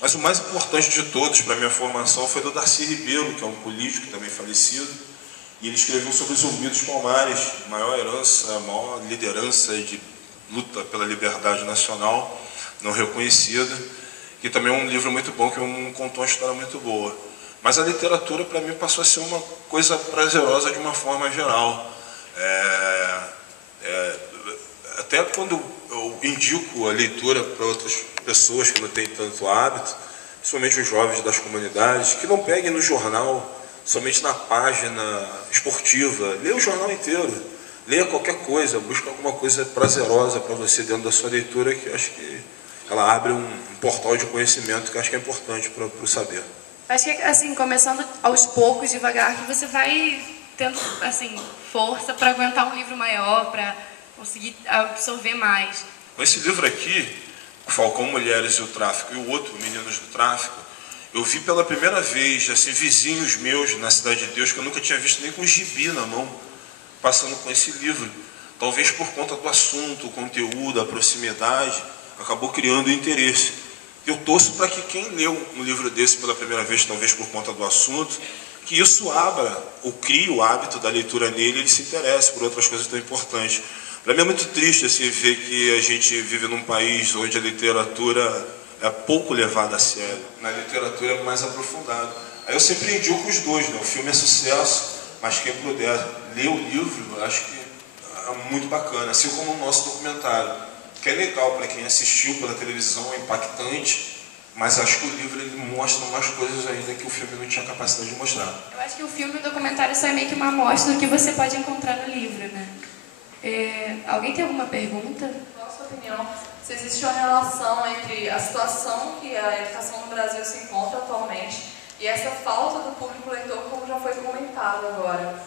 Mas o mais importante de todos para a minha formação foi do Darcy Ribeiro, que é um político também falecido, e ele escreveu sobre os Zumbi dos Palmares, a maior herança, a maior liderança de luta pela liberdade nacional, não reconhecida, que também é um livro muito bom, que me contou uma história muito boa. Mas a literatura, para mim, passou a ser uma coisa prazerosa de uma forma geral. Até quando eu indico a leitura para outras pessoas que não têm tanto hábito, principalmente os jovens das comunidades, que não peguem no jornal, somente na página esportiva, leia o jornal inteiro, leia qualquer coisa, busque alguma coisa prazerosa para você dentro da sua leitura, que eu acho que ela abre um portal de conhecimento que eu acho que é importante para o saber. Acho que, assim, começando aos poucos, devagar, que você vai tendo, assim, força para aguentar um livro maior, para conseguir absorver mais. Com esse livro aqui, o Falcão, Mulheres e o Tráfico, e o outro, Meninos do Tráfico, eu vi pela primeira vez, assim, vizinhos meus na Cidade de Deus, que eu nunca tinha visto nem com gibi na mão, passando com esse livro. Talvez por conta do assunto, o conteúdo, a proximidade, acabou criando interesse. Eu torço para que quem leu um livro desse pela primeira vez, talvez por conta do assunto, que isso abra ou crie o hábito da leitura nele e ele se interesse por outras coisas tão importantes. Para mim é muito triste assim, ver que a gente vive num país onde a literatura é pouco levada a sério. Na literatura é mais aprofundado. Aí eu sempre indico os dois, né? O filme é sucesso, mas quem puder ler o livro, eu acho que é muito bacana. Assim como o nosso documentário, que é legal para quem assistiu pela televisão, é impactante, mas acho que o livro ele mostra mais coisas ainda que o filme não tinha capacidade de mostrar. Eu acho que o filme e o documentário são meio que uma amostra do que você pode encontrar no livro, né? Alguém tem alguma pergunta? Qual a sua opinião? Se existe uma relação entre a situação que a educação no Brasil se encontra atualmente e essa falta do público leitor, como já foi comentado agora?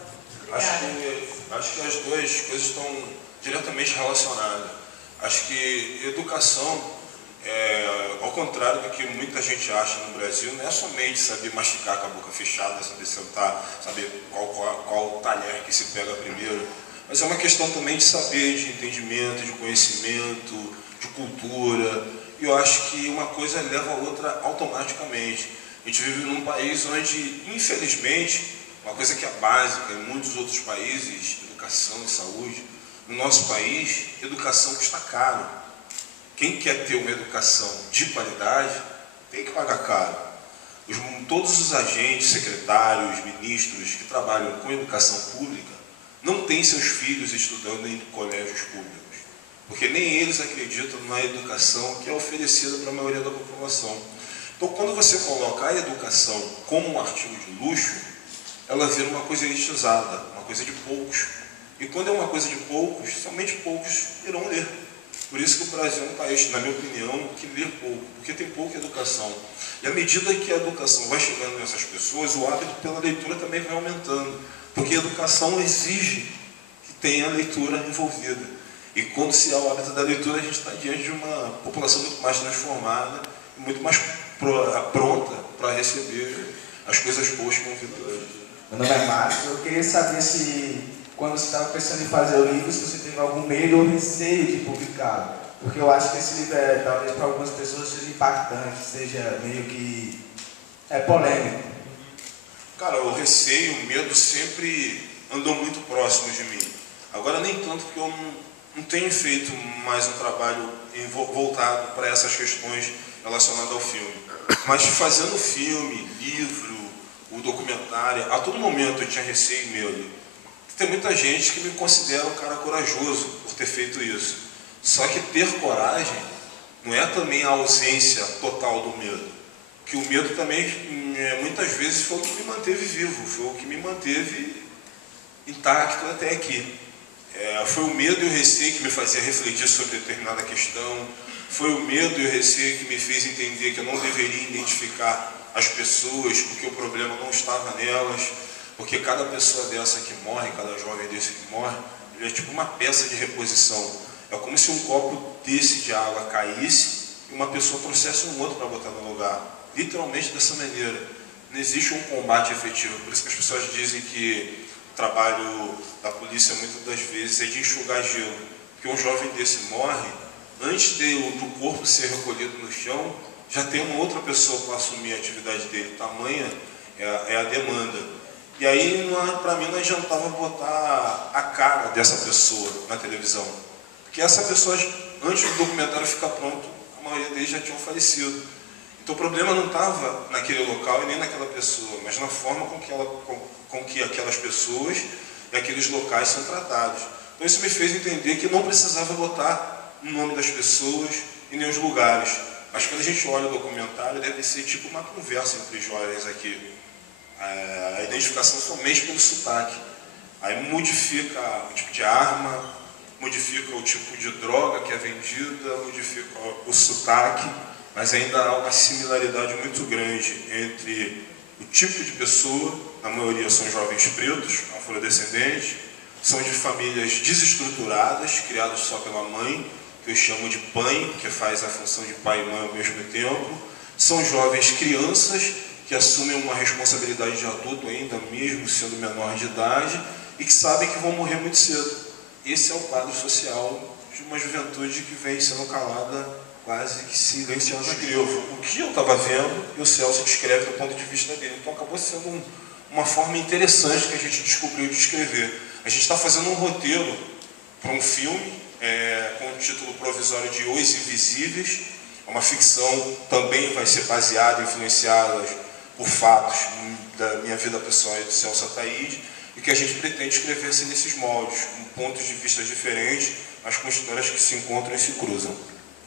Acho que as duas coisas estão diretamente relacionadas. Acho que educação, ao contrário do que muita gente acha no Brasil, não é somente saber mastigar com a boca fechada, saber sentar, saber qual talher que se pega primeiro, mas é uma questão também de saber, de entendimento, de conhecimento, de cultura. E eu acho que uma coisa leva a outra automaticamente. A gente vive num país onde, infelizmente, uma coisa que é básica em muitos outros países, educação e saúde, no nosso país, educação custa caro. Quem quer ter uma educação de qualidade tem que pagar caro. Todos os agentes, secretários, ministros que trabalham com educação pública não têm seus filhos estudando em colégios públicos, porque nem eles acreditam na educação que é oferecida para a maioria da população. Então, quando você coloca a educação como um artigo de luxo, ela vira uma coisa elitizada, uma coisa de poucos. E quando é uma coisa de poucos, somente poucos irão ler. Por isso que o Brasil é um país, na minha opinião, que lê pouco, porque tem pouca educação. E à medida que a educação vai chegando nessas pessoas, o hábito pela leitura também vai aumentando, porque a educação exige que tenha leitura envolvida. E quando se há o hábito da leitura, a gente está diante de uma população muito mais transformada, muito mais pronta para receber as coisas boas que vão vir por aí. Meu nome é Marcos. Eu queria saber se, quando você estava pensando em fazer o livro, se você teve algum medo ou receio de publicar. Porque eu acho que esse livro, talvez para algumas pessoas, seja impactante, seja meio que polêmico. Cara, o receio, o medo sempre andou muito próximo de mim. Agora nem tanto, porque eu não tenho feito mais um trabalho voltado para essas questões relacionadas ao filme. Mas fazendo filme, livro, o documentário, a todo momento eu tinha receio e medo. Tem muita gente que me considera um cara corajoso por ter feito isso. Só que ter coragem não é também a ausência total do medo. Que o medo também, muitas vezes, foi o que me manteve vivo, foi o que me manteve intacto até aqui. Foi o medo e o receio que me fazia refletir sobre determinada questão. Foi o medo e o receio que me fez entender que eu não deveria identificar as pessoas, porque o problema não estava nelas, porque cada pessoa dessa que morre, cada jovem desse que morre, ele é tipo uma peça de reposição. É como se um copo desse de água caísse e uma pessoa trouxesse um outro para botar no lugar. Literalmente dessa maneira. Não existe um combate efetivo. Por isso que as pessoas dizem que o trabalho da polícia muitas das vezes é de enxugar gelo. Porque um jovem desse morre, antes do corpo ser recolhido no chão, já tem uma outra pessoa para assumir a atividade dele. Tamanha é a demanda. E aí, para mim, não adiantava botar a cara dessa pessoa na televisão. Porque essa pessoa, antes do documentário ficar pronto, a maioria deles já tinham falecido. Então o problema não estava naquele local e nem naquela pessoa, mas na forma com que aquelas pessoas e aqueles locais são tratados. Então isso me fez entender que não precisava botar o nome das pessoas e nem os lugares. Mas quando a gente olha o documentário, deve ser tipo uma conversa entre jovens aqui. A identificação somente pelo sotaque. Aí modifica o tipo de arma, modifica o tipo de droga que é vendida, modifica o sotaque, mas ainda há uma similaridade muito grande entre o tipo de pessoa, na maioria são jovens pretos, afrodescendentes, são de famílias desestruturadas, criadas só pela mãe, que eu chamo de pai, que faz a função de pai e mãe ao mesmo tempo, são jovens crianças que assumem uma responsabilidade de adulto ainda, mesmo sendo menor de idade, e que sabem que vão morrer muito cedo. Esse é o quadro social de uma juventude que vem sendo calada quase que silenciosamente. O que eu estava vendo, e o Celso descreve do ponto de vista dele. Então acabou sendo uma forma interessante que a gente descobriu de escrever. A gente está fazendo um roteiro para um filme, com o título provisório de Os Invisíveis. É uma ficção, também vai ser baseada, influenciada por fatos da minha vida pessoal e do Celso Ataíde, e que a gente pretende escrever assim, nesses moldes, com pontos de vista diferentes, mas com histórias que se encontram e se cruzam.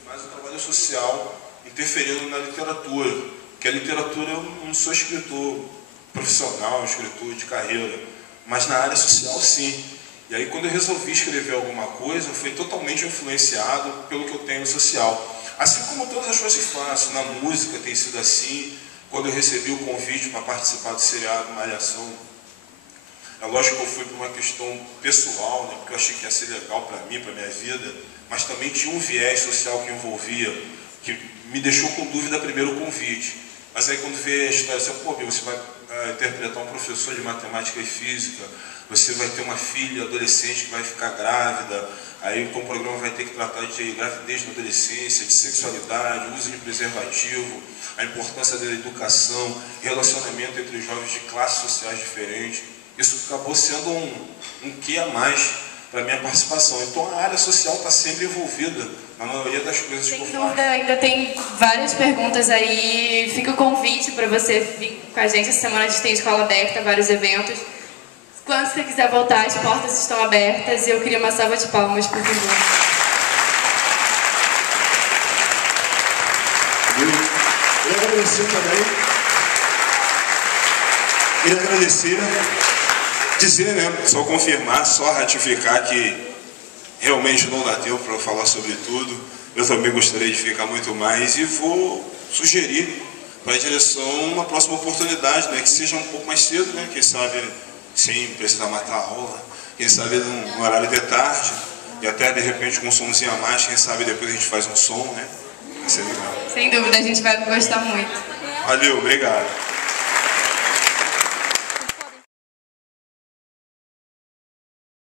Mas o trabalho social interferindo na literatura, porque a literatura, eu não sou escritor profissional, escritor de carreira, mas na área social sim. E aí quando eu resolvi escrever alguma coisa, foi totalmente influenciado pelo que eu tenho no social. Assim como todas as coisas que faço, na música tem sido assim. Quando eu recebi o convite para participar do seriado Malhação, é lógico que eu fui por uma questão pessoal, né, porque eu achei que ia ser legal para mim, para minha vida, mas também tinha um viés social que envolvia, que me deixou com dúvida primeiro o convite. Mas aí quando veio a história, assim, pô, você vai interpretar um professor de matemática e física, você vai ter uma filha adolescente que vai ficar grávida, aí então, o programa vai ter que tratar de gravidez na adolescência, de sexualidade, uso de preservativo, a importância da educação, relacionamento entre jovens de classes sociais diferentes. Isso acabou sendo um quê a mais para a minha participação. Então a área social está sempre envolvida na maioria das coisas que eu faço. Sem dúvida, ainda tem várias perguntas aí. Fica o convite para você vir com a gente. Essa semana a gente tem escola aberta, vários eventos. Quando você quiser voltar, as portas estão abertas e eu queria uma salva de palmas, por favor. Queria agradecer também. Queria agradecer, dizer, né, só confirmar, só ratificar que realmente não dá tempo para falar sobre tudo. Eu também gostaria de ficar muito mais e vou sugerir para a direção uma próxima oportunidade, né, que seja um pouco mais cedo, né, quem sabe sem precisar matar a aula, quem sabe num horário de tarde, e até de repente com um somzinho a mais, quem sabe depois a gente faz um som, né? Vai ser legal. Sem dúvida, a gente vai gostar muito. Valeu, obrigado.